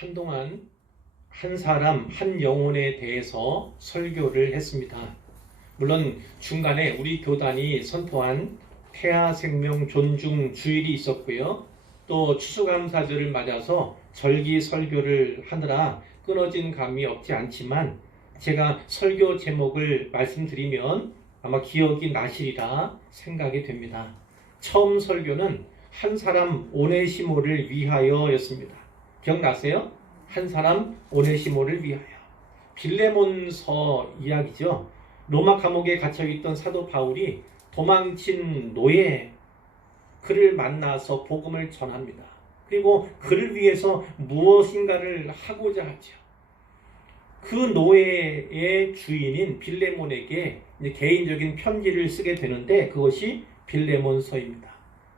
한동안 한 사람, 한 영혼에 대해서 설교를 했습니다. 물론 중간에 우리 교단이 선포한 태아 생명 존중 주일이 있었고요. 또 추수감사절을 맞아서 절기 설교를 하느라 끊어진 감이 없지 않지만 제가 설교 제목을 말씀드리면 아마 기억이 나시리라 생각이 됩니다. 처음 설교는 한 사람 오네시모를 위하여였습니다. 기억나세요? 한 사람 오네시모를 위하여. 빌레몬서 이야기죠. 로마 감옥에 갇혀있던 사도 바울이 도망친 노예, 그를 만나서 복음을 전합니다. 그리고 그를 위해서 무엇인가를 하고자 하죠. 그 노예의 주인인 빌레몬에게 개인적인 편지를 쓰게 되는데 그것이 빌레몬서입니다.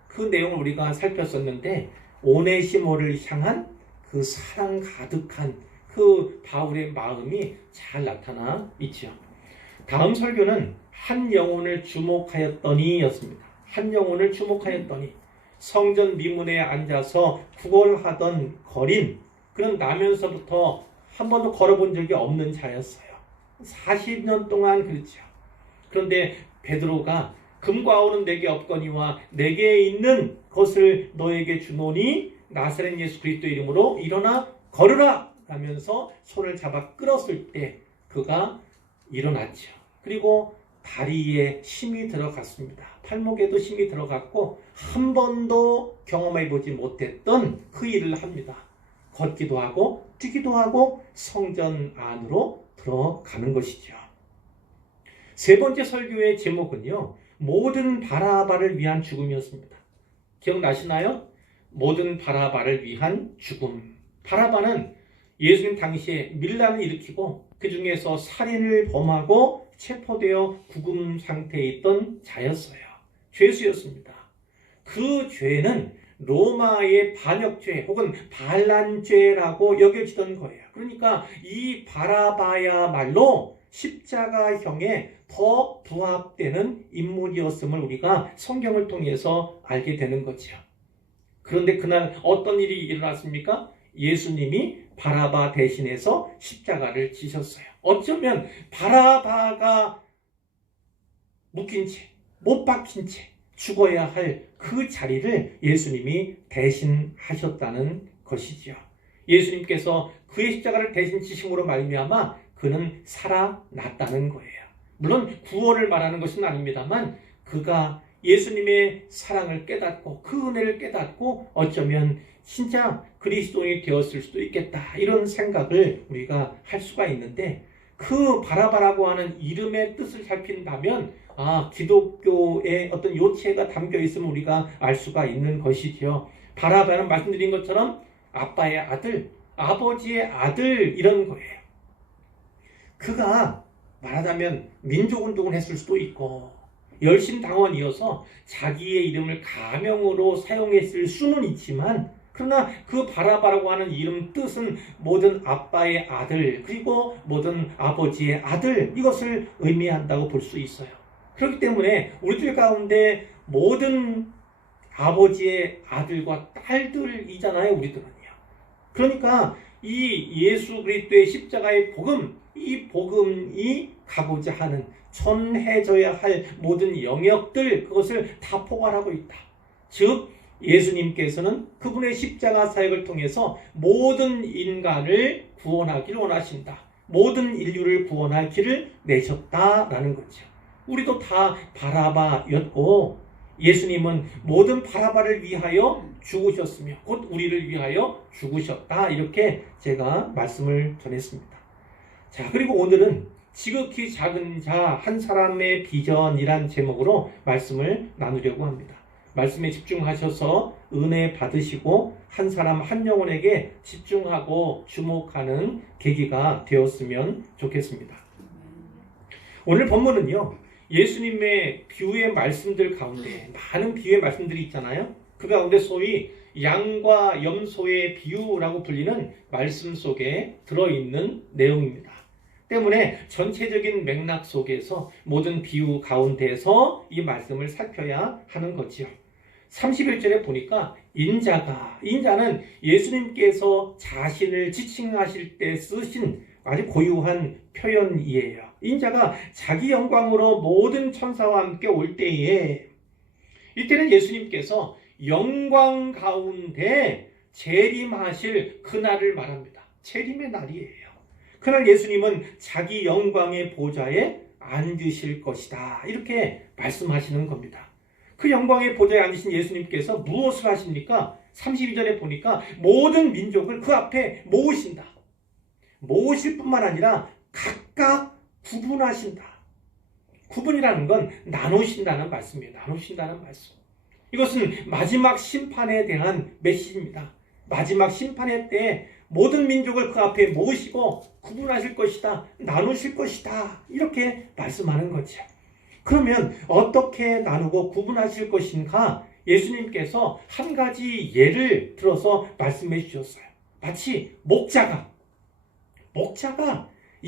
그 내용을 우리가 살폈었는데 오네시모를 향한 그 사랑 가득한 그 바울의 마음이 잘 나타나 있죠. 다음 설교는 한 영혼을 주목하였더니 였습니다. 한 영혼을 주목하였더니 성전 미문에 앉아서 구걸하던 거린, 그런 나면서부터 한 번도 걸어본 적이 없는 자였어요. 40년 동안 그렇죠. 그런데 베드로가 금과 은은 내게 없거니와 내게 있는 것을 너에게 주노니 나사렛 예수 그리스도 이름으로 일어나 걸으라 하면서 손을 잡아 끌었을 때 그가 일어났죠. 그리고 다리에 힘이 들어갔습니다. 팔목에도 힘이 들어갔고 한 번도 경험해보지 못했던 그 일을 합니다. 걷기도 하고 뛰기도 하고 성전 안으로 들어가는 것이죠. 세 번째 설교의 제목은요, 모든 바라바를 위한 죽음이었습니다. 기억나시나요? 모든 바라바를 위한 죽음. 바라바는 예수님 당시에 밀란을 일으키고 그 중에서 살인을 범하고 체포되어 구금 상태에 있던 자였어요. 죄수였습니다. 그 죄는 로마의 반역죄 혹은 반란죄라고 여겨지던 거예요. 그러니까 이 바라바야말로 십자가형에 더 부합되는 인물이었음을 우리가 성경을 통해서 알게 되는 거죠. 그런데 그날 어떤 일이 일어났습니까? 예수님이 바라바 대신해서 십자가를 지셨어요. 어쩌면 바라바가 묶인 채, 못 박힌 채 죽어야 할 그 자리를 예수님이 대신하셨다는 것이지요. 예수님께서 그의 십자가를 대신 지심으로 말미암아 그는 살아났다는 거예요. 물론 구원을 말하는 것은 아닙니다만 그가 예수님의 사랑을 깨닫고 그 은혜를 깨닫고 어쩌면 진짜 그리스도인이 되었을 수도 있겠다, 이런 생각을 우리가 할 수가 있는데, 그 바라바라고 하는 이름의 뜻을 살핀다면 기독교의 어떤 요체가 담겨 있으면 우리가 알 수가 있는 것이죠. 바라바는 말씀드린 것처럼 아빠의 아들, 아버지의 아들, 이런 거예요. 그가 말하자면 민족운동을 했을 수도 있고 열심당원이어서 자기의 이름을 가명으로 사용했을 수는 있지만, 그러나 그 바라바라고 하는 이름 뜻은 모든 아빠의 아들 그리고 모든 아버지의 아들, 이것을 의미한다고 볼 수 있어요. 그렇기 때문에 우리들 가운데 모든 아버지의 아들과 딸들이잖아요, 우리들은요. 그러니까 이 예수 그리스도의 십자가의 복음, 이 복음이 가고자 하는 전해져야 할 모든 영역들, 그것을 다 포괄하고 있다. 즉 예수님께서는 그분의 십자가 사역을 통해서 모든 인간을 구원하기를 원하신다. 모든 인류를 구원할 길을 내셨다라는 거죠. 우리도 다 바라바였고 예수님은 모든 바라바를 위하여 죽으셨으며 곧 우리를 위하여 죽으셨다, 이렇게 제가 말씀을 전했습니다. 자, 그리고 오늘은 지극히 작은 자 한 사람의 비전이란 제목으로 말씀을 나누려고 합니다. 말씀에 집중하셔서 은혜 받으시고 한 사람 한 영혼에게 집중하고 주목하는 계기가 되었으면 좋겠습니다. 오늘 본문은요, 예수님의 비유의 말씀들 가운데 많은 비유의 말씀들이 있잖아요. 그 가운데 소위 양과 염소의 비유라고 불리는 말씀 속에 들어있는 내용입니다. 때문에 전체적인 맥락 속에서 모든 비유 가운데서 이 말씀을 살펴야 하는 거지요. 31절에 보니까 인자는 예수님께서 자신을 지칭하실 때 쓰신 아주 고유한 표현이에요. 인자가 자기 영광으로 모든 천사와 함께 올 때에, 이때는 예수님께서 영광 가운데 재림하실 그날을 말합니다. 재림의 날이에요. 그날 예수님은 자기 영광의 보좌에 앉으실 것이다, 이렇게 말씀하시는 겁니다. 그 영광의 보좌에 앉으신 예수님께서 무엇을 하십니까? 32절에 보니까 모든 민족을 그 앞에 모으신다. 모으실 뿐만 아니라 각각 구분하신다. 구분이라는 건 나누신다는 말씀이에요. 나누신다는 말씀. 이것은 마지막 심판에 대한 메시지입니다. 마지막 심판의 때에 모든 민족을 그 앞에 모으시고 구분하실 것이다. 나누실 것이다. 이렇게 말씀하는 거죠. 그러면 어떻게 나누고 구분하실 것인가? 예수님께서 한 가지 예를 들어서 말씀해 주셨어요. 마치 목자가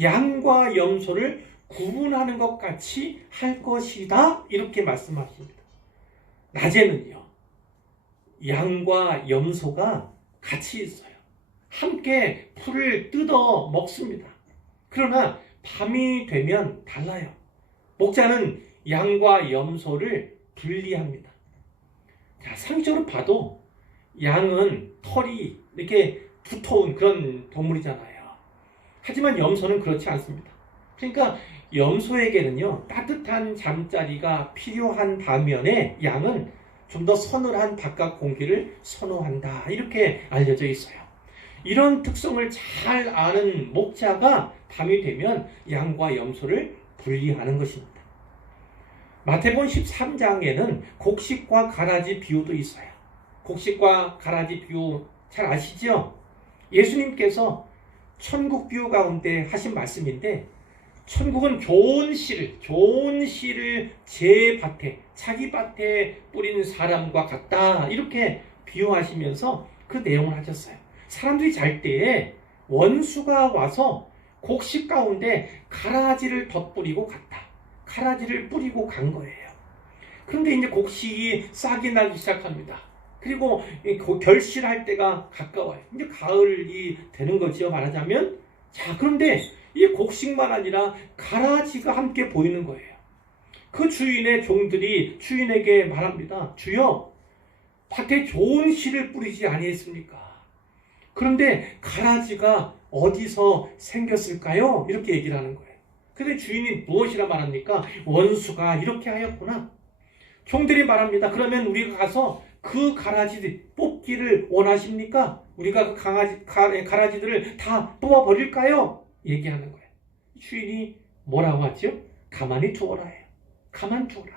양과 염소를 구분하는 것 같이 할 것이다, 이렇게 말씀하십니다. 낮에는요, 양과 염소가 같이 있어요. 함께 풀을 뜯어 먹습니다. 그러나 밤이 되면 달라요. 목자는 양과 염소를 분리합니다. 자, 상식적으로 봐도 양은 털이 이렇게 두터운 그런 동물이잖아요. 하지만 염소는 그렇지 않습니다. 그러니까 염소에게는요, 따뜻한 잠자리가 필요한 반면에 양은 좀 더 서늘한 바깥 공기를 선호한다, 이렇게 알려져 있어요. 이런 특성을 잘 아는 목자가 밤이 되면 양과 염소를 분리하는 것입니다. 마태복음 13장에는 곡식과 가라지 비유도 있어요. 곡식과 가라지 비유 잘 아시죠? 예수님께서 천국 비유 가운데 하신 말씀인데, 천국은 좋은 씨를 제 밭에, 자기 밭에 뿌린 사람과 같다, 이렇게 비유하시면서 그 내용을 하셨어요. 사람들이 잘 때에 원수가 와서 곡식 가운데 가라지를 덧뿌리고 갔다. 가라지를 뿌리고 간 거예요. 그런데 이제 곡식이 싹이 나기 시작합니다. 그리고 결실할 때가 가까워요. 이제 가을이 되는 거죠, 말하자면. 자, 그런데 이 곡식만 아니라 가라지가 함께 보이는 거예요. 그 주인의 종들이 주인에게 말합니다. 주여, 밭에 좋은 씨를 뿌리지 아니했습니까? 그런데 가라지가 어디서 생겼을까요? 이렇게 얘기를 하는 거예요. 근데 주인이 무엇이라 말합니까? 원수가 이렇게 하였구나. 종들이 말합니다. 그러면 우리가 가서 그 가라지 뽑기를 원하십니까? 우리가 그 가라지들을 다 뽑아버릴까요? 얘기하는 거예요. 주인이 뭐라고 하죠? 가만히 두어라 해요. 가만 두어라.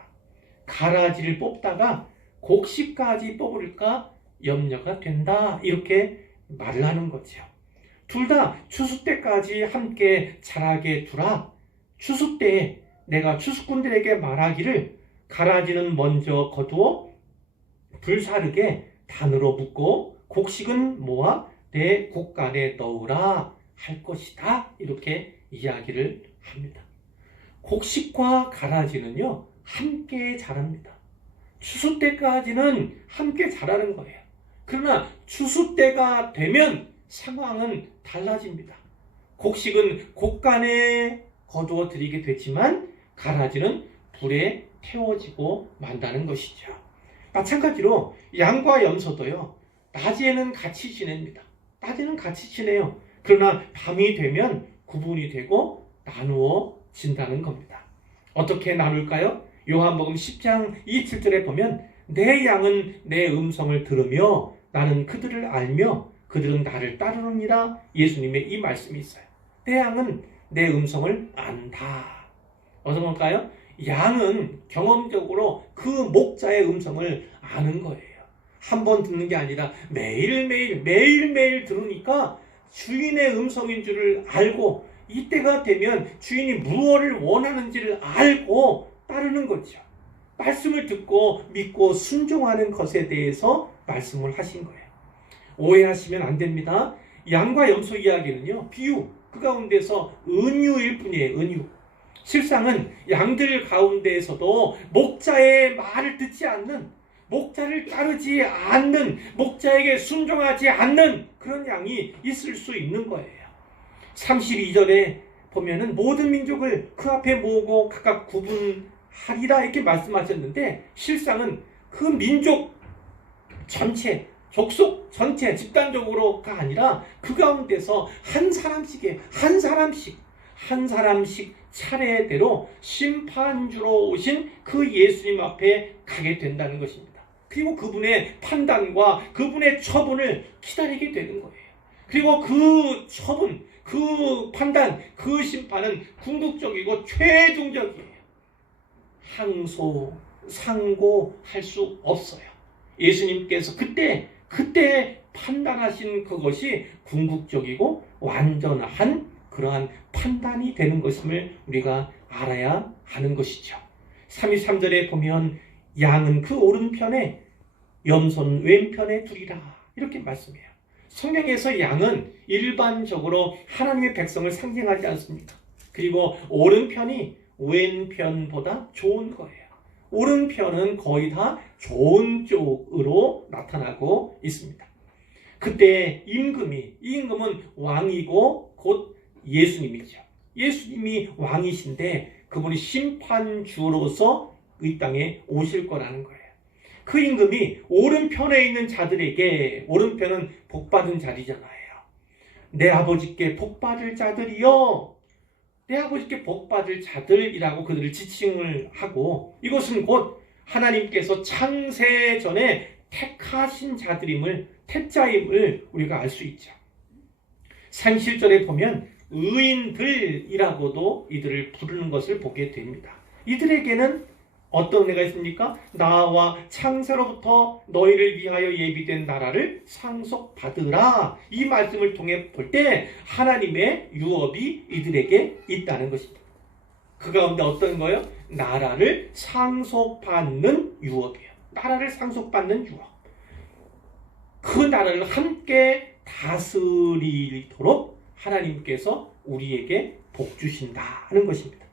가라지를 뽑다가 곡식까지 뽑을까 염려가 된다, 이렇게 말을 하는 거죠. 둘 다 추수 때까지 함께 자라게 두라. 추수 때에 내가 추수꾼들에게 말하기를 가라지는 먼저 거두어 불사르게 단으로 묶고 곡식은 모아 내 곡간에 넣으라 할 것이다, 이렇게 이야기를 합니다. 곡식과 가라지는요, 함께 자랍니다. 추수 때까지는 함께 자라는 거예요. 그러나 추수 때가 되면 상황은 달라집니다. 곡식은 곡간에 거두어 드리게 되지만 가라지는 불에 태워지고 만다는 것이죠. 마찬가지로 양과 염소도요, 낮에는 같이 지냅니다. 낮에는 같이 지내요. 그러나 밤이 되면 구분이 되고 나누어진다는 겁니다. 어떻게 나눌까요? 요한복음 10장 27절에 보면 내 양은 내 음성을 들으며 나는 그들을 알며 그들은 나를 따르느니라, 예수님의 이 말씀이 있어요. 내 양은 내 음성을 안다. 어떤 걸까요? 양은 경험적으로 그 목자의 음성을 아는 거예요. 한 번 듣는 게 아니라 매일매일 들으니까 주인의 음성인 줄을 알고, 이때가 되면 주인이 무엇을 원하는지를 알고 따르는 거죠. 말씀을 듣고 믿고 순종하는 것에 대해서 말씀을 하신 거예요. 오해하시면 안 됩니다. 양과 염소 이야기는요, 비유, 그 가운데서 은유일 뿐이에요. 은유. 실상은 양들 가운데에서도 목자의 말을 듣지 않는, 목자를 따르지 않는, 목자에게 순종하지 않는 그런 양이 있을 수 있는 거예요. 32절에 보면은 모든 민족을 그 앞에 모으고 각각 구분하리라 이렇게 말씀하셨는데, 실상은 그 민족 전체, 족속 전체 집단적으로가 아니라 그 가운데서 한 사람씩 차례대로 심판주로 오신 그 예수님 앞에 가게 된다는 것입니다. 그리고 그분의 판단과 그분의 처분을 기다리게 되는 거예요. 그리고 그 처분, 그 판단, 그 심판은 궁극적이고 최종적이에요. 항소, 상고할 수 없어요. 예수님께서 그때 판단하신 그것이 궁극적이고 완전한 그러한 판단이 되는 것임을 우리가 알아야 하는 것이죠. 33절에 보면 양은 그 오른편에 염소는 왼편에 두리라 이렇게 말씀해요. 성경에서 양은 일반적으로 하나님의 백성을 상징하지 않습니까? 그리고 오른편이 왼편보다 좋은 거예요. 오른편은 거의 다 좋은 쪽으로 나타나고 있습니다. 그때 임금은 왕이고 곧 예수님이죠. 예수님이 왕이신데 그분이 심판주로서 이 땅에 오실 거라는 거예요. 그 임금이 오른편에 있는 자들에게, 오른편은 복받은 자리잖아요. 내 아버지께 복받을 자들이요, 내 아버지께 복받을 자들이라고 그들을 지칭을 하고, 이것은 곧 하나님께서 창세 전에 택하신 자들임을, 택자임을 우리가 알 수 있죠. 37절에 보면 의인들이라고도 이들을 부르는 것을 보게 됩니다. 이들에게는 어떤 은혜가 있습니까? 나와 창세로부터 너희를 위하여 예비된 나라를 상속받으라. 이 말씀을 통해 볼 때 하나님의 유업이 이들에게 있다는 것입니다. 그 가운데 어떤 거예요? 나라를 상속받는 유업이에요. 나라를 상속받는 유업. 그 나라를 함께 다스리도록 하나님께서 우리에게 복 주신다는 것입니다.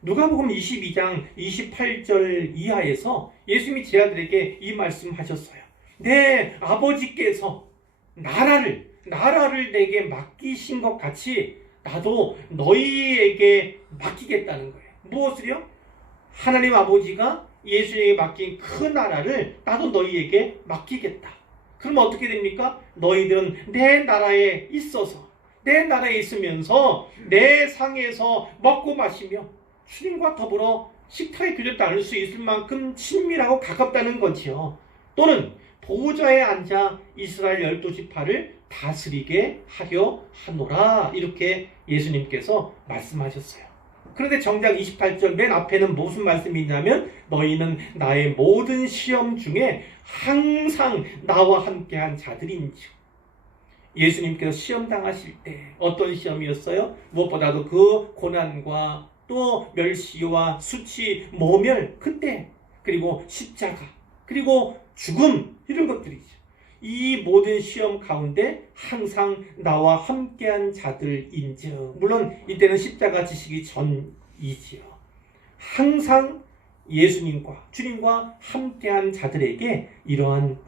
누가복음 22장 28절 이하에서 예수님이 제 아들에게 이 말씀하셨어요. 내 아버지께서 나라를 내게 맡기신 것 같이 나도 너희에게 맡기겠다는 거예요. 무엇을요? 하나님 아버지가 예수님에게 맡긴 그 나라를 나도 너희에게 맡기겠다. 그럼 어떻게 됩니까? 너희들은 내 나라에 있어서, 내 나라에 있으면서 내 상에서 먹고 마시며 주님과 더불어 식탁에 교제도 나눌 수 있을 만큼 친밀하고 가깝다는 거지요. 또는 보좌에 앉아 이스라엘 12지파를 다스리게 하려 하노라. 이렇게 예수님께서 말씀하셨어요. 그런데 정작 28절 맨 앞에는 무슨 말씀이 있냐면 너희는 나의 모든 시험 중에 항상 나와 함께한 자들인지. 예수님께서 시험 당하실 때 어떤 시험이었어요? 무엇보다도 그 고난과 또 멸시와 수치, 모멸, 그때, 그리고 십자가, 그리고 죽음, 이런 것들이죠. 이 모든 시험 가운데 항상 나와 함께한 자들인즉, 물론 이때는 십자가 지시기 전이지요. 항상 예수님과 주님과 함께한 자들에게 이러한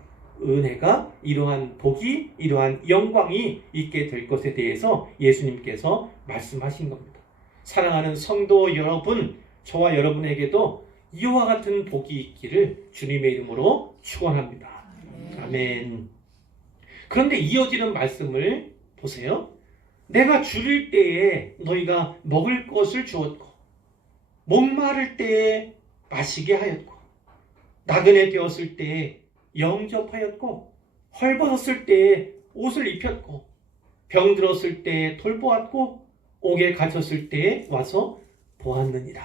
은혜가, 이러한 복이, 이러한 영광이 있게 될 것에 대해서 예수님께서 말씀하신 겁니다. 사랑하는 성도 여러분, 저와 여러분에게도 이와 같은 복이 있기를 주님의 이름으로 축원합니다. 아멘. 그런데 이어지는 말씀을 보세요. 내가 줄일 때에 너희가 먹을 것을 주었고, 목마를 때에 마시게 하였고, 나그네 되었을 때에 영접하였고, 헐벗었을 때에 옷을 입혔고, 병들었을 때에 돌보았고, 옥에 갇혔을 때에 와서 보았느니라.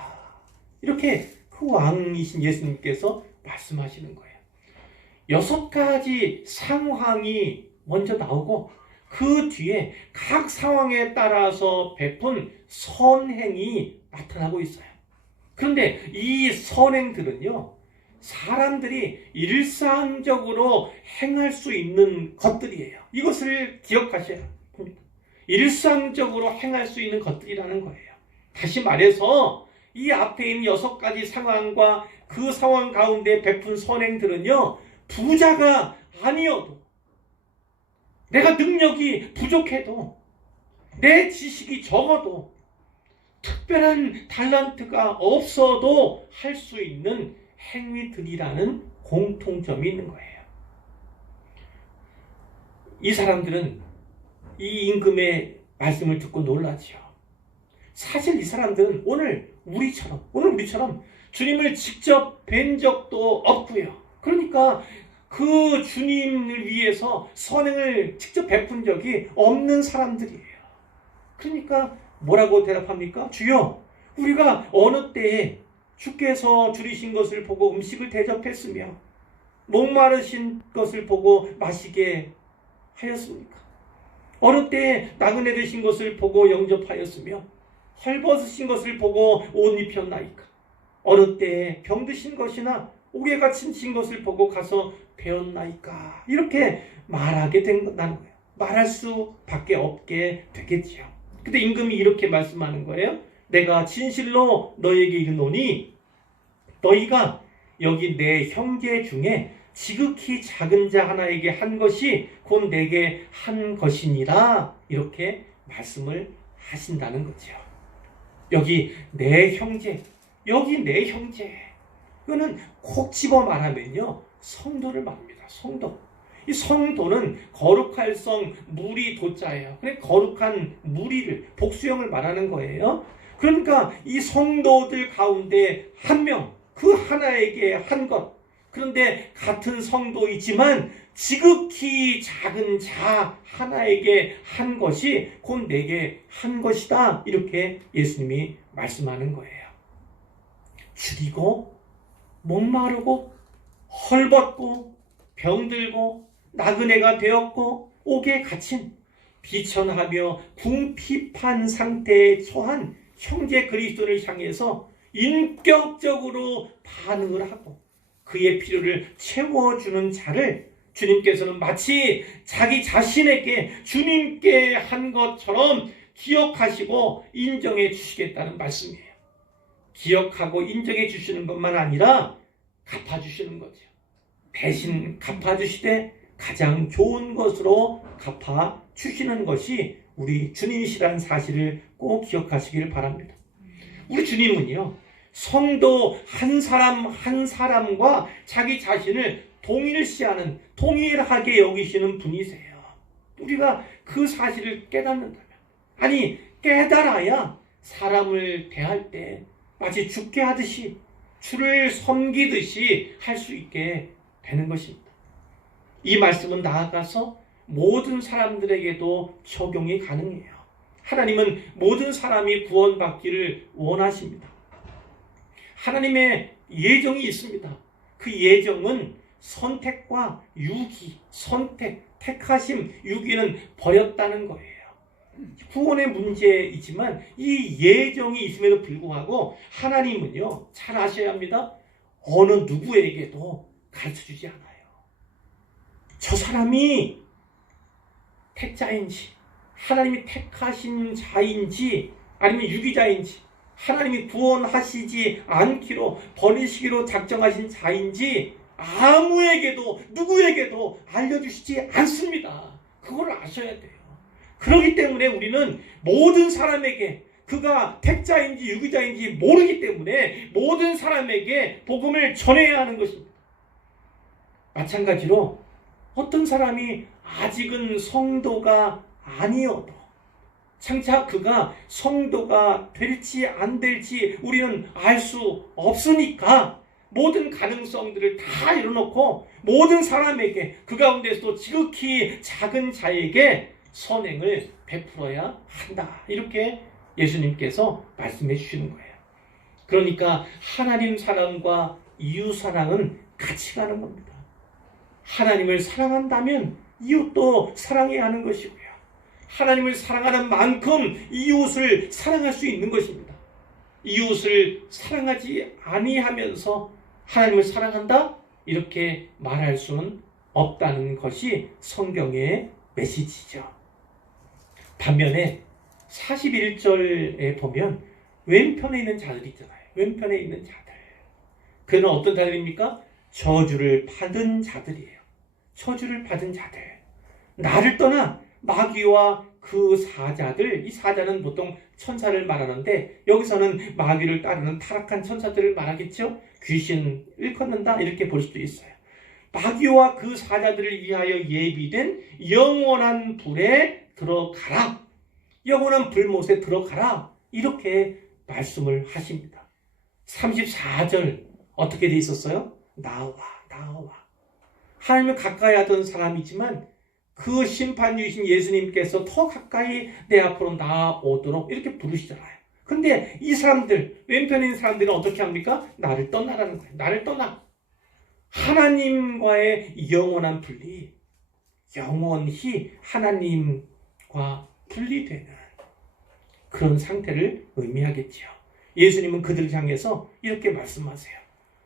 이렇게 그 왕이신 예수님께서 말씀하시는 거예요. 6가지 상황이 먼저 나오고 그 뒤에 각 상황에 따라서 베푼 선행이 나타나고 있어요. 그런데 이 선행들은요, 사람들이 일상적으로 행할 수 있는 것들이에요. 이것을 기억하셔야 합니다. 일상적으로 행할 수 있는 것들이라는 거예요. 다시 말해서 이 앞에 있는 6가지 상황과 그 상황 가운데 베푼 선행들은요, 부자가 아니어도, 내가 능력이 부족해도, 내 지식이 적어도, 특별한 탤런트가 없어도 할 수 있는 행위들이라는 공통점이 있는 거예요. 이 사람들은 이 임금의 말씀을 듣고 놀라지요. 사실 이 사람들은 오늘 우리처럼 주님을 직접 뵌 적도 없고요. 그러니까 그 주님을 위해서 선행을 직접 베푼 적이 없는 사람들이에요. 그러니까 뭐라고 대답합니까? 주여, 우리가 어느 때에 주께서 줄이신 것을 보고 음식을 대접했으며 목마르신 것을 보고 마시게 하였습니까? 어느 때에 나그네 되신 것을 보고 영접하였으며 헐벗으신 것을 보고 옷 입혔나이까? 어느 때에 병드신 것이나 옥에 갇힌 것을 보고 가서 배웠나이까? 이렇게 말하게 된다는 거예요. 말할 수밖에 없게 되겠지요. 근데 임금이 이렇게 말씀하는 거예요. 내가 진실로 너에게 이르노니 너희가 여기 내 형제 중에 지극히 작은 자 하나에게 한 것이 곧 내게 한 것이니라, 이렇게 말씀을 하신다는 거죠. 여기 내 형제, 이거는 콕 집어 말하면요, 성도를 말합니다. 성도. 이 성도는 거룩할 성 무리 도자예요. 그래, 거룩한 무리를, 복수형을 말하는 거예요. 그러니까 이 성도들 가운데 한 명, 그 하나에게 한 것. 그런데 같은 성도이지만 지극히 작은 자 하나에게 한 것이 곧 내게 한 것이다, 이렇게 예수님이 말씀하는 거예요. 죽이고 목마르고 헐벗고 병들고 나그네가 되었고 옥에 갇힌 비천하며 궁핍한 상태에 처한 형제 그리스도를 향해서 인격적으로 반응을 하고 그의 필요를 채워주는 자를 주님께서는 마치 자기 자신에게 주님께 한 것처럼 기억하시고 인정해 주시겠다는 말씀이에요. 기억하고 인정해 주시는 것만 아니라 갚아주시는 거죠. 대신 갚아주시되 가장 좋은 것으로 갚아주시는 것이 우리 주님이시라는 사실을 꼭 기억하시길 바랍니다. 우리 주님은요, 성도 한 사람 한 사람과 자기 자신을 동일시하는, 동일하게 여기시는 분이세요. 우리가 그 사실을 깨닫는다면, 아니 깨달아야 사람을 대할 때 마치 주께 하듯이, 주를 섬기듯이 할 수 있게 되는 것입니다. 이 말씀은 나아가서 모든 사람들에게도 적용이 가능해요. 하나님은 모든 사람이 구원받기를 원하십니다. 하나님의 예정이 있습니다. 그 예정은 선택과 유기, 택하심, 유기는 버렸다는 거예요. 구원의 문제이지만 이 예정이 있음에도 불구하고 하나님은요, 잘 아셔야 합니다. 어느 누구에게도 가르쳐주지 않아요. 저 사람이 택자인지, 하나님이 택하신 자인지, 아니면 유기자인지, 하나님이 구원하시지 않기로, 버리시기로 작정하신 자인지 아무에게도, 누구에게도 알려주시지 않습니다. 그걸 아셔야 돼요. 그렇기 때문에 우리는 모든 사람에게, 그가 택자인지 유기자인지 모르기 때문에 모든 사람에게 복음을 전해야 하는 것입니다. 마찬가지로 어떤 사람이 아직은 성도가 아니어도, 장차 그가 성도가 될지 안 될지 우리는 알 수 없으니까 모든 가능성들을 다 열어놓고 모든 사람에게, 그 가운데서도 지극히 작은 자에게 선행을 베풀어야 한다, 이렇게 예수님께서 말씀해 주시는 거예요. 그러니까 하나님 사랑과 이웃 사랑은 같이 가는 겁니다. 하나님을 사랑한다면 이웃도 사랑해야 하는 것이고요, 하나님을 사랑하는 만큼 이웃을 사랑할 수 있는 것입니다. 이웃을 사랑하지 아니하면서 하나님을 사랑한다, 이렇게 말할 수는 없다는 것이 성경의 메시지죠. 반면에 41절에 보면 왼편에 있는 자들이 있잖아요. 왼편에 있는 자들. 그는 어떤 자들입니까? 저주를 받은 자들이에요. 저주를 받은 자들. 나를 떠나 마귀와 그 사자들, 이 사자는 보통 천사를 말하는데 여기서는 마귀를 따르는 타락한 천사들을 말하겠죠. 귀신을 일컫는다 이렇게 볼 수도 있어요. 마귀와 그 사자들을 위하여 예비된 영원한 불에 들어가라. 영원한 불못에 들어가라. 이렇게 말씀을 하십니다. 34절 어떻게 돼 있었어요? 나와. 하나님을 가까이 하던 사람이지만 그 심판주이신 예수님께서 더 가까이 내 앞으로 나오도록 이렇게 부르시잖아요. 근데 이 사람들, 왼편에 있는 사람들은 어떻게 합니까? 나를 떠나라는 거예요. 나를 떠나. 하나님과의 영원한 분리, 영원히 하나님과 분리되는 그런 상태를 의미하겠지요. 예수님은 그들을 향해서 이렇게 말씀하세요.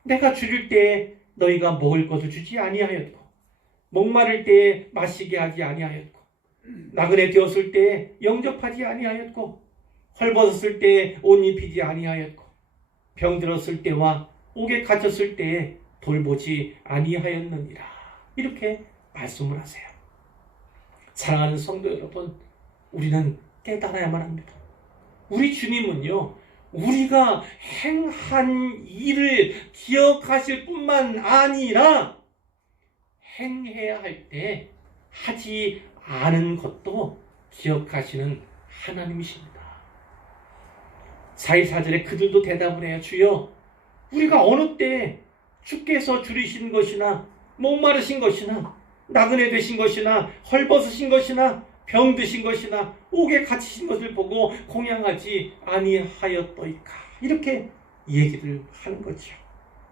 내가 줄일 때에 너희가 먹을 것을 주지 아니하였고, 목마를 때에 마시게 하지 아니하였고, 나그네 되었을 때에 영접하지 아니하였고, 헐벗었을 때에 옷 입히지 아니하였고, 병들었을 때와 옥에 갇혔을 때에 돌보지 아니하였느니라. 이렇게 말씀을 하세요. 사랑하는 성도 여러분, 우리는 깨달아야만 합니다. 우리 주님은요, 우리가 행한 일을 기억하실 뿐만 아니라 행해야 할 때 하지 않은 것도 기억하시는 하나님이십니다. 4.14절에 그들도 대답을 해요. 주여, 우리가 어느 때 주께서 줄이신 것이나 목마르신 것이나 나그네 되신 것이나 헐벗으신 것이나 병드신 것이나 옥에 갇히신 것을 보고 공양하지 아니하였더이까. 이렇게 얘기를 하는 거죠.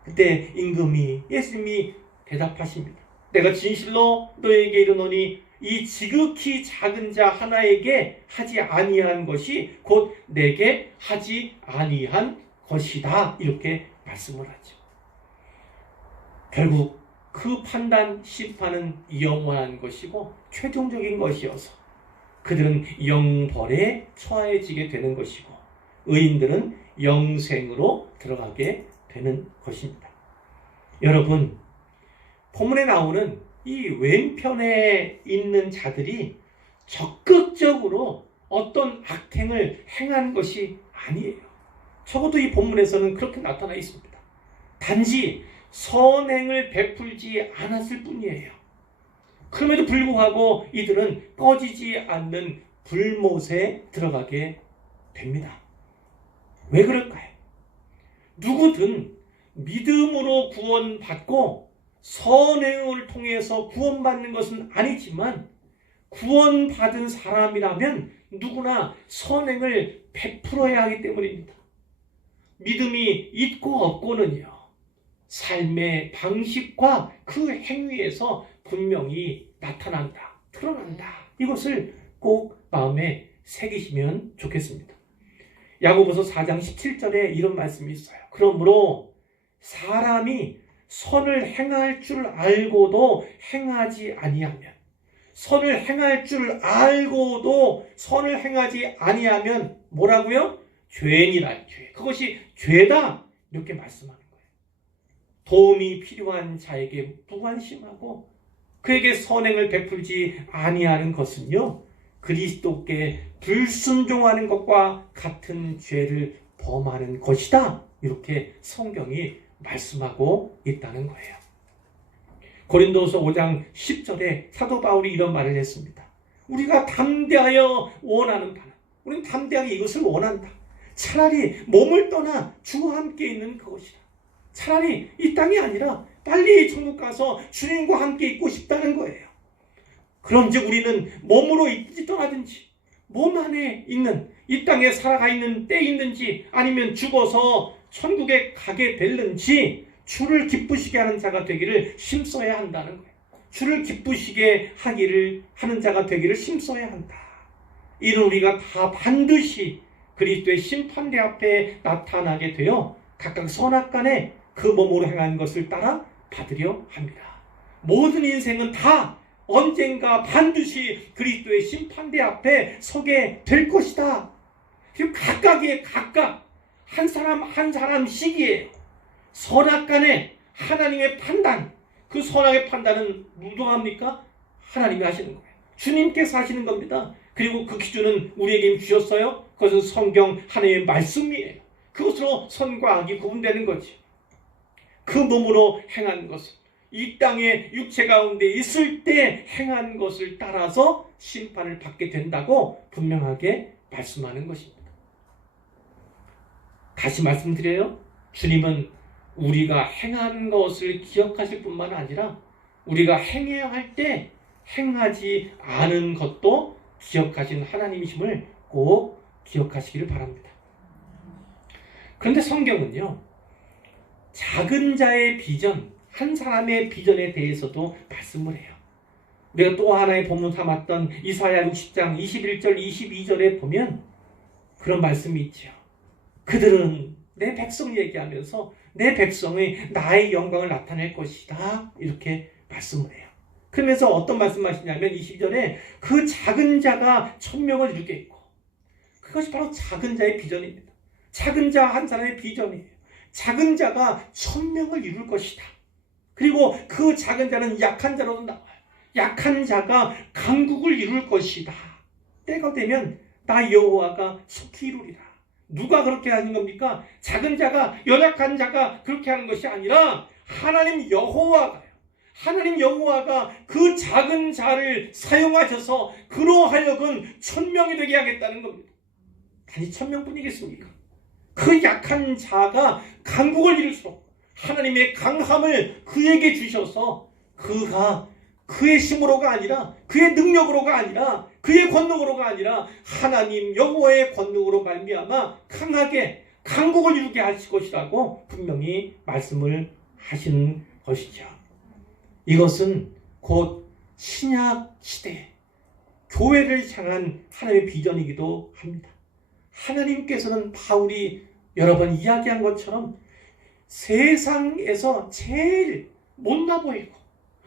그때 임금이, 예수님이 대답하십니다. 내가 진실로 너에게 이르노니 이 지극히 작은 자 하나에게 하지 아니한 것이 곧 내게 하지 아니한 것이다. 이렇게 말씀을 하죠. 결국 그 판단, 심판은 영원한 것이고 최종적인 것이어서 그들은 영벌에 처해지게 되는 것이고 의인들은 영생으로 들어가게 되는 것입니다. 여러분, 본문에 나오는 이 왼편에 있는 자들이 적극적으로 어떤 악행을 행한 것이 아니에요. 적어도 이 본문에서는 그렇게 나타나 있습니다. 단지 선행을 베풀지 않았을 뿐이에요. 그럼에도 불구하고 이들은 꺼지지 않는 불못에 들어가게 됩니다. 왜 그럴까요? 누구든 믿음으로 구원받고 선행을 통해서 구원받는 것은 아니지만 구원받은 사람이라면 누구나 선행을 베풀어야 하기 때문입니다. 믿음이 있고 없고는요, 삶의 방식과 그 행위에서 분명히 나타난다, 드러난다. 이것을 꼭 마음에 새기시면 좋겠습니다. 야고보서 4장 17절에 이런 말씀이 있어요. 그러므로 사람이 선을 행할 줄 알고도 행하지 아니하면, 선을 행할 줄 알고도 선을 행하지 아니하면 뭐라고요? 죄니라. 죄. 그것이 죄다. 이렇게 말씀하는 거예요. 도움이 필요한 자에게 무관심하고 그에게 선행을 베풀지 아니하는 것은요, 그리스도께 불순종하는 것과 같은 죄를 범하는 것이다. 이렇게 성경이 말씀하고 있다는 거예요. 고린도서 5장 10절에 사도 바울이 이런 말을 했습니다. 우리가 담대하여 원하는 바는, 우리는 담대하게 이것을 원한다. 차라리 몸을 떠나 주와 함께 있는 그것이다. 차라리 이 땅이 아니라 빨리 천국 가서 주님과 함께 있고 싶다는 거예요. 그런즉 우리는 몸으로 있든지 떠나든지, 몸 안에 있는, 이 땅에 살아가 있는 때 있는지 아니면 죽어서 천국에 가게 될는지 주를 기쁘시게 하는 자가 되기를 힘써야 한다는 거예요. 주를 기쁘시게 하는 자가 되기를 힘써야 한다. 이는 우리가 다 반드시 그리스도의 심판대 앞에 나타나게 되어 각각 선악간에 그 몸으로 행한 것을 따라 받으려 합니다. 모든 인생은 다 언젠가 반드시 그리스도의 심판대 앞에 서게 될 것이다. 각각의 각각 한 사람 한 사람씩이에요. 선악간에 하나님의 판단, 그 선악의 판단은 누가 합니까? 하나님이 하시는 거예요. 주님께서 하시는 겁니다. 그리고 그 기준은 우리에게 주셨어요. 그것은 성경 하나님의 말씀이에요. 그것으로 선과 악이 구분되는 거지. 그 몸으로 행한 것은 이 땅에 육체 가운데 있을 때 행한 것을 따라서 심판을 받게 된다고 분명하게 말씀하는 것입니다. 다시 말씀드려요. 주님은 우리가 행한 것을 기억하실 뿐만 아니라 우리가 행해야 할 때 행하지 않은 것도 기억하신 하나님이심을 꼭 기억하시기를 바랍니다. 그런데 성경은요, 작은 자의 비전, 한 사람의 비전에 대해서도 말씀을 해요. 우리가 또 하나의 본문 삼았던 이사야 60장 21절 22절에 보면 그런 말씀이 있죠. 그들은 내 백성 얘기하면서 내 백성의 나의 영광을 나타낼 것이다, 이렇게 말씀을 해요. 그러면서 어떤 말씀하시냐면 22절에 그 작은 자가 천명을 이루겠고, 그것이 바로 작은 자의 비전입니다. 작은 자 한 사람의 비전이에요. 작은 자가 천명을 이룰 것이다. 그리고 그 작은 자는 약한 자로도 나와요. 약한 자가 강국을 이룰 것이다. 때가 되면 나 여호와가 속히 이루리라. 누가 그렇게 하는 겁니까? 작은 자가, 연약한 자가 그렇게 하는 것이 아니라 하나님 여호와가요. 하나님 여호와가 그 작은 자를 사용하셔서 그로 하여금 천명이 되게 하겠다는 겁니다. 단지 천명뿐이겠습니까? 그 약한 자가 강국을 이룰수록 하나님의 강함을 그에게 주셔서 그가 그의 힘으로가 아니라, 그의 능력으로가 아니라, 그의 권능으로가 아니라 하나님 여호와의 권능으로 말미암아 강하게 강국을 이루게 하실 것이라고 분명히 말씀을 하시는 것이죠. 이것은 곧 신약 시대 교회를 향한 하나님의 비전이기도 합니다. 하나님께서는 바울이 여러 번 이야기한 것처럼 세상에서 제일 못나 보이고,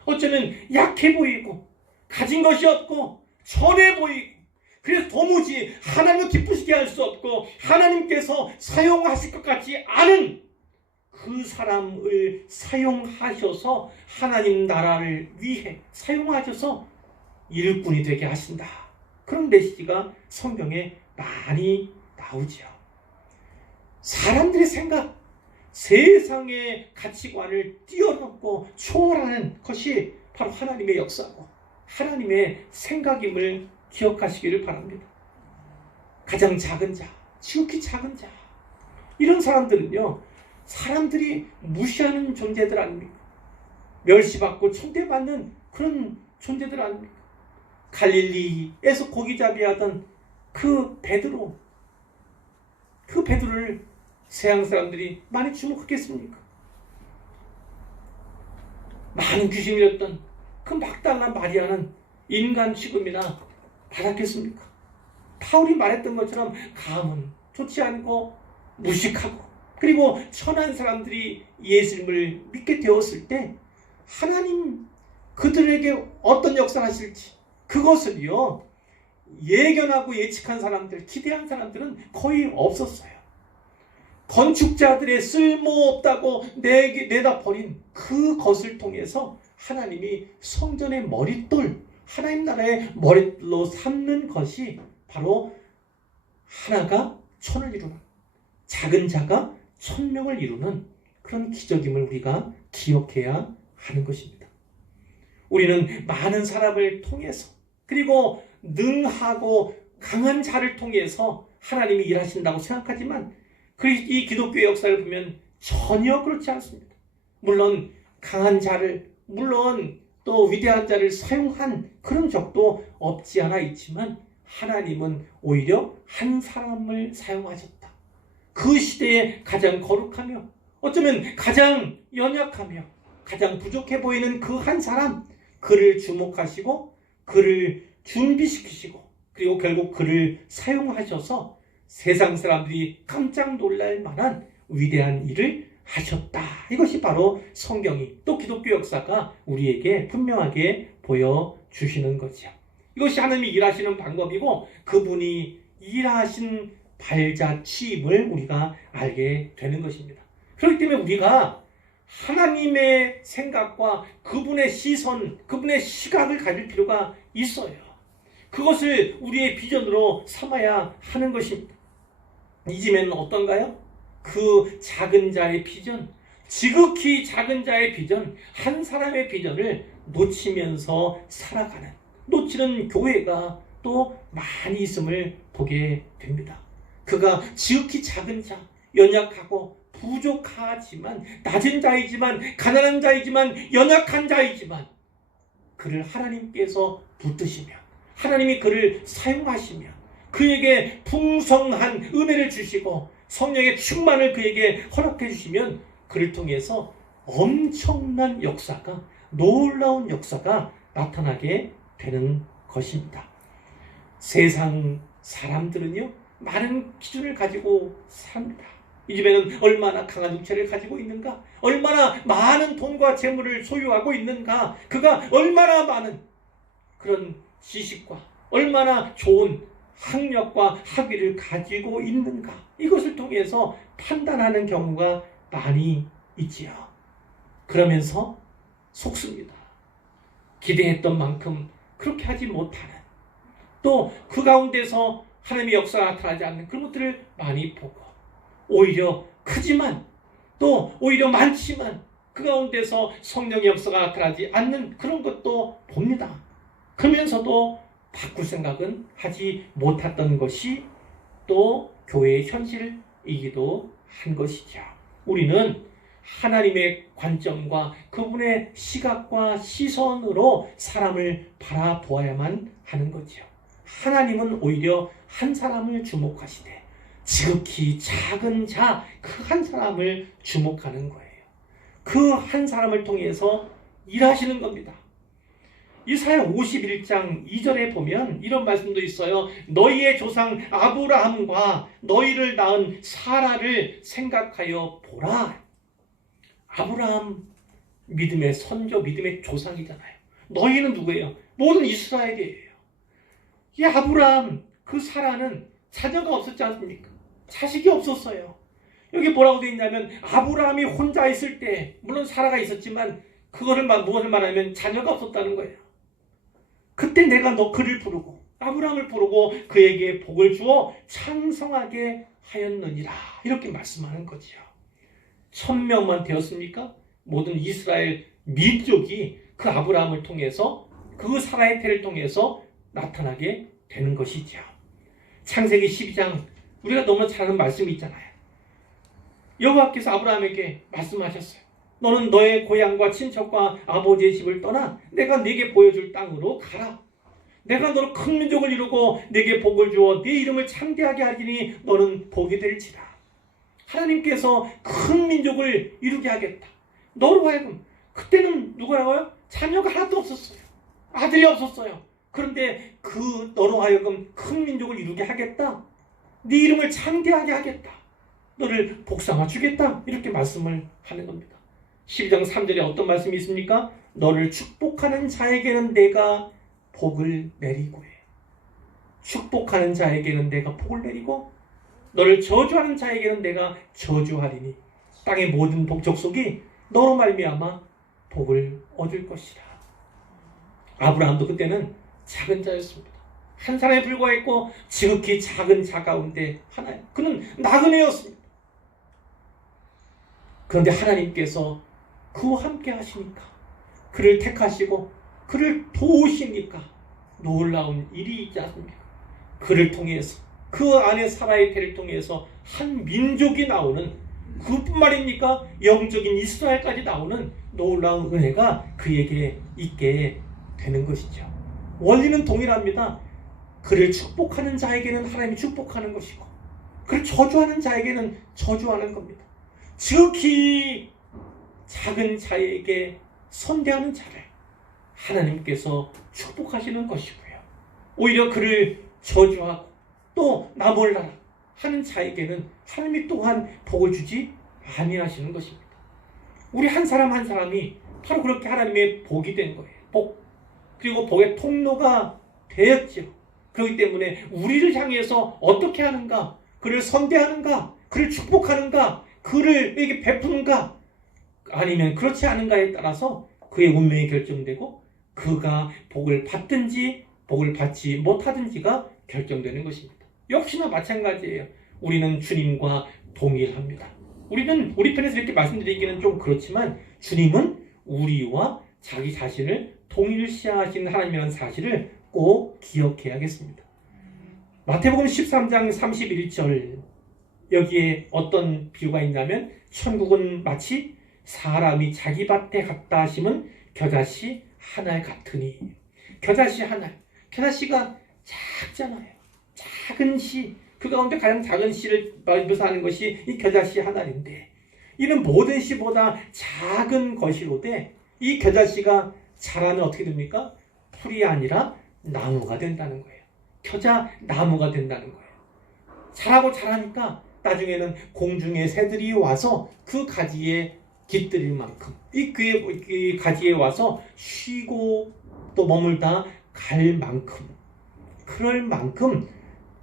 어쩌면 약해 보이고, 가진 것이 없고, 천해 보이고, 그래서 도무지 하나님을 기쁘시게 할 수 없고 하나님께서 사용하실 것 같지 않은 그 사람을 사용하셔서 하나님 나라를 위해 사용하셔서 일꾼이 되게 하신다. 그런 메시지가 성경에 많이 나오죠. 사람들의 생각, 세상의 가치관을 뛰어넘고 초월하는 것이 바로 하나님의 역사고 하나님의 생각임을 기억하시기를 바랍니다. 가장 작은 자, 지극히 작은 자, 이런 사람들은요, 사람들이 무시하는 존재들 아닙니까? 멸시받고 천대받는 그런 존재들 아닙니까? 갈릴리에서 고기잡이 하던 그 베드로를 세상 사람들이 많이 주목했겠습니까? 많은 귀신이 들렸던 그 막달라 마리아는 인간 취급이나 받았겠습니까? 바울이 말했던 것처럼 감은 좋지 않고 무식하고, 그리고 천한 사람들이 예수님을 믿게 되었을 때 하나님 그들에게 어떤 역사를 하실지 그것을요 예견하고 예측한 사람들, 기대한 사람들은 거의 없었어요. 건축자들의 쓸모없다고 내다 버린 그것을 통해서 하나님이 성전의 머릿돌, 하나님 나라의 머릿돌로 삼는 것이 바로 하나가 천을 이루는, 작은 자가 천명을 이루는 그런 기적임을 우리가 기억해야 하는 것입니다. 우리는 많은 사람을 통해서, 그리고 능하고 강한 자를 통해서 하나님이 일하신다고 생각하지만 이 기독교의 역사를 보면 전혀 그렇지 않습니다. 물론 강한 자를, 물론 또 위대한 자를 사용한 그런 적도 없지 않아 있지만 하나님은 오히려 한 사람을 사용하셨다. 그 시대에 가장 거룩하며 어쩌면 가장 연약하며 가장 부족해 보이는 그 한 사람, 그를 주목하시고 그를 준비시키시고 그리고 결국 그를 사용하셔서 세상 사람들이 깜짝 놀랄 만한 위대한 일을 하셨다. 이것이 바로 성경이, 또 기독교 역사가 우리에게 분명하게 보여주시는 거죠. 이것이 하나님이 일하시는 방법이고 그분이 일하신 발자취임을 우리가 알게 되는 것입니다. 그렇기 때문에 우리가 하나님의 생각과 그분의 시선, 그분의 시각을 가질 필요가 있어요. 그것을 우리의 비전으로 삼아야 하는 것입니다. 이쯤에는 어떤가요? 그 작은 자의 비전, 지극히 작은 자의 비전, 한 사람의 비전을 놓치면서 살아가는, 놓치는 교회가 또 많이 있음을 보게 됩니다. 그가 지극히 작은 자, 연약하고 부족하지만, 낮은 자이지만, 가난한 자이지만, 연약한 자이지만 그를 하나님께서 붙드시면, 하나님이 그를 사용하시면 그에게 풍성한 은혜를 주시고 성령의 충만을 그에게 허락해 주시면 그를 통해서 엄청난 역사가, 놀라운 역사가 나타나게 되는 것입니다. 세상 사람들은요, 많은 기준을 가지고 삽니다. 이 집에는 얼마나 강한 육체를 가지고 있는가, 얼마나 많은 돈과 재물을 소유하고 있는가, 그가 얼마나 많은 그런 지식과 얼마나 좋은 학력과 학위를 가지고 있는가, 이것을 통해서 판단하는 경우가 많이 있지요. 그러면서 속습니다. 기대했던 만큼 그렇게 하지 못하는, 또 그 가운데서 하나님의 역사가 나타나지 않는 그런 것들을 많이 보고, 오히려 크지만 또 오히려 많지만 그 가운데서 성령의 역사가 나타나지 않는 그런 것도 봅니다. 그러면서도 바꿀 생각은 하지 못했던 것이 또 교회의 현실이기도 한 것이죠. 우리는 하나님의 관점과 그분의 시각과 시선으로 사람을 바라보아야만 하는 거죠. 하나님은 오히려 한 사람을 주목하시되 지극히 작은 자, 그 한 사람을 주목하는 거예요. 그 한 사람을 통해서 일하시는 겁니다. 이사야 51장 2절에 보면 이런 말씀도 있어요. 너희의 조상 아브라함과 너희를 낳은 사라를 생각하여 보라. 아브라함 믿음의 선조, 믿음의 조상이잖아요. 너희는 누구예요? 모든 이스라엘이에요. 이 아브라함, 그 사라는 자녀가 없었지 않습니까? 자식이 없었어요. 여기 뭐라고 되어 있냐면 아브라함이 혼자 있을 때, 물론 사라가 있었지만 그거를 무엇을 말하면 자녀가 없었다는 거예요. 그때 내가 그를 부르고 아브라함을 부르고 그에게 복을 주어 창성하게 하였느니라, 이렇게 말씀하는 거지요. 1000명만 되었습니까? 모든 이스라엘 민족이 그 아브라함을 통해서, 그 사라의 태를 통해서 나타나게 되는 것이죠. 창세기 12장 우리가 너무 잘 아는 말씀이 있잖아요. 여호와께서 아브라함에게 말씀하셨어요. 너는 너의 고향과 친척과 아버지의 집을 떠나 내가 네게 보여줄 땅으로 가라. 내가 너로 큰 민족을 이루고 네게 복을 주어 네 이름을 창대하게 하리니 너는 복이 될지라. 하나님께서 큰 민족을 이루게 하겠다. 너로 하여금, 그때는 누구라고요? 자녀가 하나도 없었어요. 아들이 없었어요. 그런데 그 너로 하여금 큰 민족을 이루게 하겠다. 네 이름을 창대하게 하겠다. 너를 복삼아 주겠다. 이렇게 말씀을 하는 겁니다. 12장 3절에 어떤 말씀이 있습니까? 너를 축복하는 자에게는 내가 복을 내리고 해. 축복하는 자에게는 내가 복을 내리고 너를 저주하는 자에게는 내가 저주하리니 땅의 모든 족속이 너로 말미암아 복을 얻을 것이라. 아브라함도 그때는 작은 자였습니다. 한 사람에 불과했고 지극히 작은 자 가운데 하나예요. 그는 나그네였습니다. 그런데 하나님께서 그와 함께 하시니까, 그를 택하시고 그를 도우시니까 놀라운 일이 있지 않습니까? 그를 통해서, 그 안에 사라의 태를 통해서 한 민족이 나오는, 그뿐만입니까? 영적인 이스라엘까지 나오는 놀라운 은혜가 그에게 있게 되는 것이죠. 원리는 동일합니다. 그를 축복하는 자에게는 하나님이 축복하는 것이고 그를 저주하는 자에게는 저주하는 겁니다. 지극히 작은 자에게 선대하는 자를 하나님께서 축복하시는 것이고요. 오히려 그를 저주하고 또 나 몰라라 하는 자에게는 하나님이 또한 복을 주지 아니하시는 것입니다. 우리 한 사람 한 사람이 바로 그렇게 하나님의 복이 된 거예요. 복, 그리고 복의 통로가 되었죠. 그렇기 때문에 우리를 향해서 어떻게 하는가? 그를 선대하는가? 그를 축복하는가? 그를 에게 베푸는가? 아니면 그렇지 않은가에 따라서 그의 운명이 결정되고 그가 복을 받든지 복을 받지 못하든지가 결정되는 것입니다. 역시나 마찬가지예요. 우리는 주님과 동일합니다. 우리 편에서 이렇게 말씀드리기는 좀 그렇지만 주님은 우리와 자기 자신을 동일시하신 하나님이라는 사실을 꼭 기억해야겠습니다. 마태복음 13장 31절 여기에 어떤 비유가 있냐면 천국은 마치 사람이 자기 밭에 갖다 심은 겨자씨 하나 같으니 겨자씨 하나 겨자씨가 작잖아요. 작은 씨 그 가운데 가장 작은 씨를 묘사하는 것이 이 겨자씨 하나인데 이는 모든 씨보다 작은 것이로되 이 겨자씨가 자라면 어떻게 됩니까? 풀이 아니라 나무가 된다는 거예요. 겨자 나무가 된다는 거예요. 자라니까 나중에는 공중의 새들이 와서 그 가지에 깃들일 만큼 이 가지에 와서 쉬고 또 머물다 갈 만큼 그럴 만큼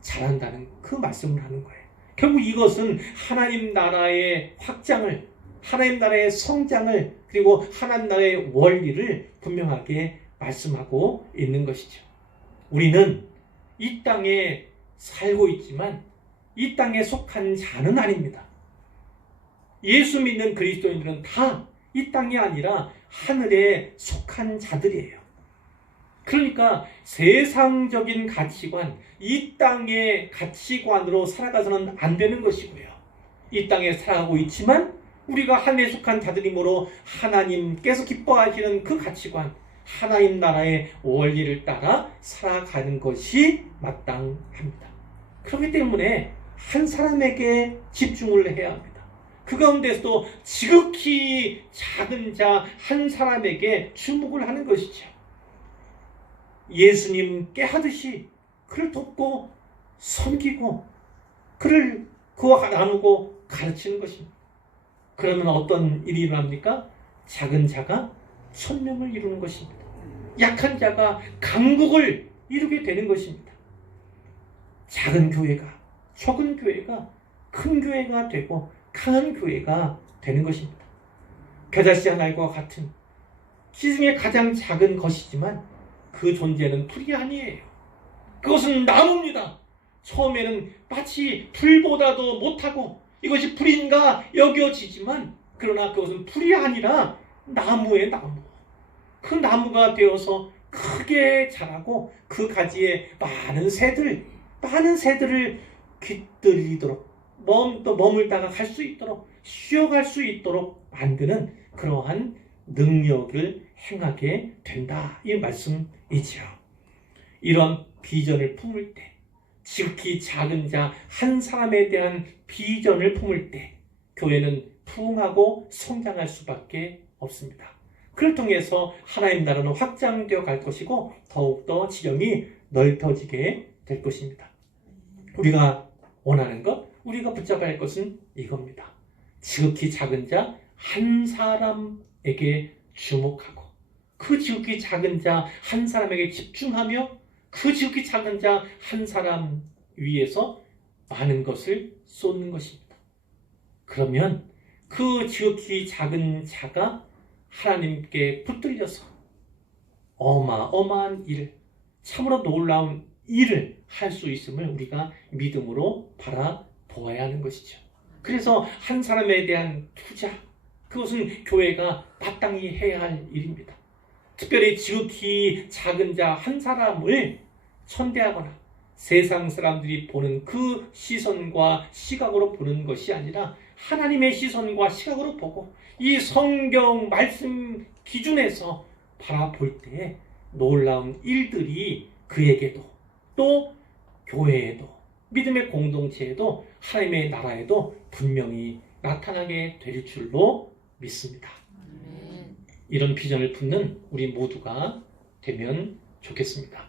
자란다는 그 말씀을 하는 거예요. 결국 이것은 하나님 나라의 확장을 하나님 나라의 성장을 그리고 하나님 나라의 원리를 분명하게 말씀하고 있는 것이죠. 우리는 이 땅에 살고 있지만 이 땅에 속한 자는 아닙니다. 예수 믿는 그리스도인들은 다 이 땅이 아니라 하늘에 속한 자들이에요. 그러니까 세상적인 가치관, 이 땅의 가치관으로 살아가서는 안 되는 것이고요. 이 땅에 살아가고 있지만 우리가 하늘에 속한 자들이므로 하나님께서 기뻐하시는 그 가치관, 하나님 나라의 원리를 따라 살아가는 것이 마땅합니다. 그렇기 때문에 한 사람에게 집중을 해야 합니다. 그 가운데서도 지극히 작은 자 한 사람에게 주목을 하는 것이죠. 예수님께 하듯이 그를 돕고 섬기고 그와 나누고 가르치는 것입니다. 그러면 어떤 일이 일어납니까? 작은 자가 천명을 이루는 것입니다. 약한 자가 강국을 이루게 되는 것입니다. 작은 교회가 적은 교회가 큰 교회가 되고 강한 교회가 되는 것입니다. 겨자씨 하나과 같은 시중에 가장 작은 것이지만 그 존재는 풀이 아니에요. 그것은 나무입니다. 처음에는 마치 풀보다도 못하고 이것이 풀인가 여겨지지만 그러나 그것은 풀이 아니라 나무의 나무. 그 나무가 되어서 크게 자라고 그 가지에 많은 새들을 깃들이도록 또 머물다가 갈 수 있도록 쉬어갈 수 있도록 만드는 그러한 능력을 행하게 된다. 이 말씀이죠. 이런 비전을 품을 때 지극히 작은 자 한 사람에 대한 비전을 품을 때 교회는 부흥하고 성장할 수밖에 없습니다. 그를 통해서 하나님 나라는 확장되어 갈 것이고 더욱더 지령이 넓혀지게 될 것입니다. 우리가 원하는 것, 우리가 붙잡아야 할 것은 이겁니다. 지극히 작은 자 한 사람에게 주목하고 그 지극히 작은 자 한 사람에게 집중하며 그 지극히 작은 자 한 사람 위에서 많은 것을 쏟는 것입니다. 그러면 그 지극히 작은 자가 하나님께 붙들려서 어마어마한 일, 참으로 놀라운 일을 할 수 있음을 우리가 믿음으로 바라보아야 하는 것이죠. 그래서 한 사람에 대한 투자, 그것은 교회가 마땅히 해야 할 일입니다. 특별히 지극히 작은 자 한 사람을 천대하거나 세상 사람들이 보는 그 시선과 시각으로 보는 것이 아니라 하나님의 시선과 시각으로 보고 이 성경 말씀 기준에서 바라볼 때 놀라운 일들이 그에게도 또 교회에도 믿음의 공동체에도 하나님의 나라에도 분명히 나타나게 될 줄로 믿습니다. 이런 비전을 품는 우리 모두가 되면 좋겠습니다.